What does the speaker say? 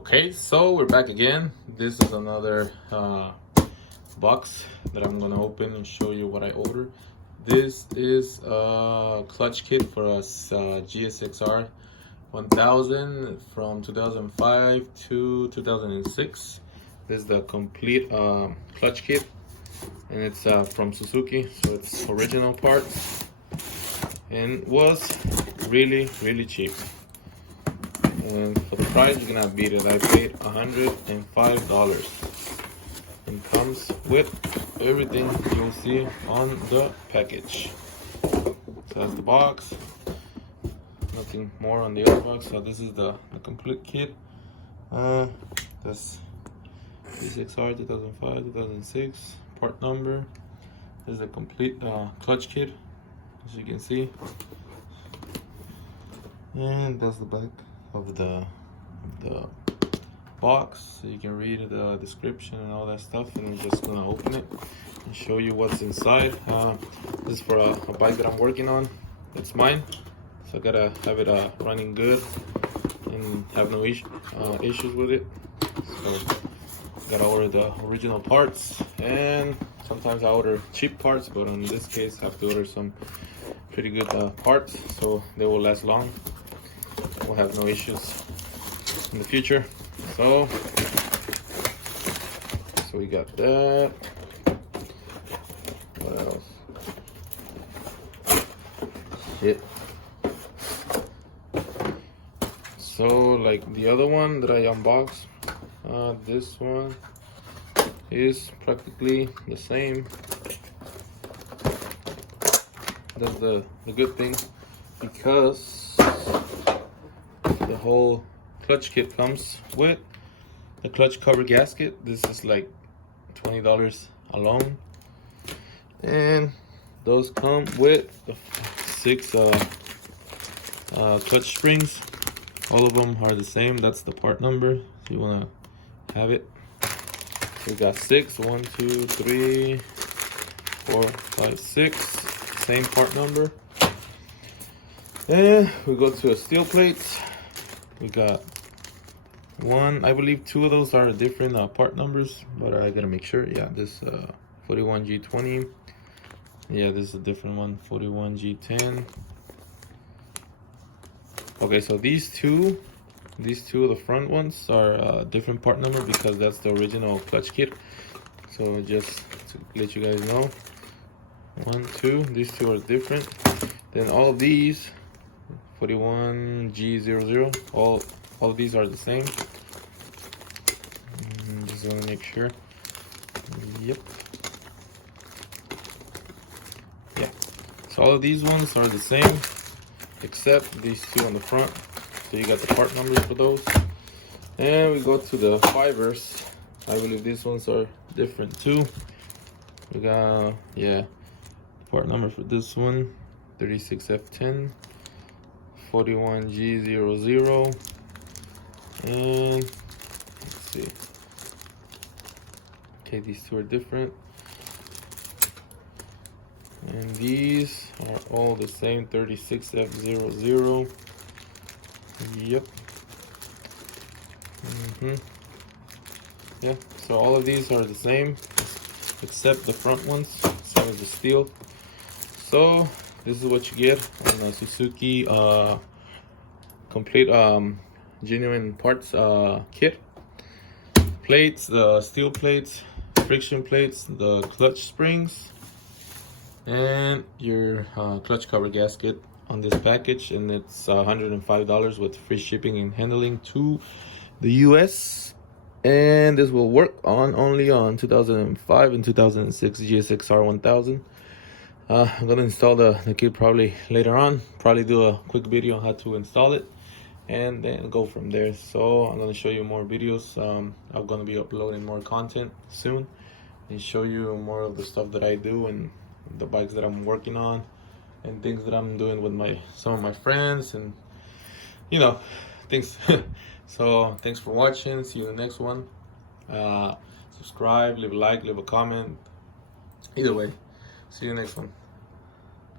Okay, so we're back again. This is another box that I'm gonna open and show you what I ordered. This is a clutch kit for a gsxr 1000 from 2005 to 2006. This is the complete clutch kit, and it's from Suzuki, so it's original parts, and was really cheap. And for the price, you cannot beat it. I paid $105. And comes with everything you'll see on the package. So that's the box. Nothing more on the other box. So this is the complete kit. That's gsxr 2005, 2006 part number. This is a complete clutch kit, as you can see. And that's the back of the box, so you can read the description and all that stuff. And I'm just gonna open it and show you what's inside. This is for a bike that I'm working on. It's mine, so I gotta have it running good and have no issues with it. So gotta order the original parts, and sometimes I order cheap parts, but in this case I have to order some pretty good parts so they will last long. We'll have no issues in the future. So we got that. What else? Shit. So like the other one that I unboxed, this one is practically the same. That's the good thing, because the whole clutch kit comes with the clutch cover gasket. This is like $20 alone, and those come with the 6 clutch springs. All of them are the same. That's the part number, so you want to have it. So we got 6, 1, 2, 3, 4, 5, 6, same part number. And we go to a steel plates. We got one, I believe 2 of those are different part numbers, but I gotta make sure. Yeah, this 41G20. Yeah, this is a different one, 41G10. Okay, so these two of the front ones are different part number, because that's the original clutch kit. So just to let you guys know, 1, 2, these 2 are different. Then all these 41G00, all of these are the same. Just want to make sure. Yep. Yeah. So all of these ones are the same, except these 2 on the front. So you got the part numbers for those. And we go to the fibers. I believe these ones are different too. We got, yeah, part number for this one, 36F10. 41G00, and let's see. Okay, these 2 are different, and these are all the same, 36F00. Yep. Yeah, so all of these are the same except the front ones, same as the steel. So this is what you get on a Suzuki complete genuine parts kit. Plates, the steel plates, friction plates, the clutch springs, and your clutch cover gasket on this package. And it's $105 with free shipping and handling to the US. And this will work only on 2005 and 2006 gsxr 1000. I'm gonna install the kit probably later on, probably do a quick video on how to install it, and then go from there. So I'm gonna show you more videos. I'm gonna be uploading more content soon and show you more of the stuff that I do and the bikes that I'm working on and things that I'm doing with some of my friends, and things. So thanks for watching. See you in the next one. Subscribe, leave a like, leave a comment. Either way, see you next one.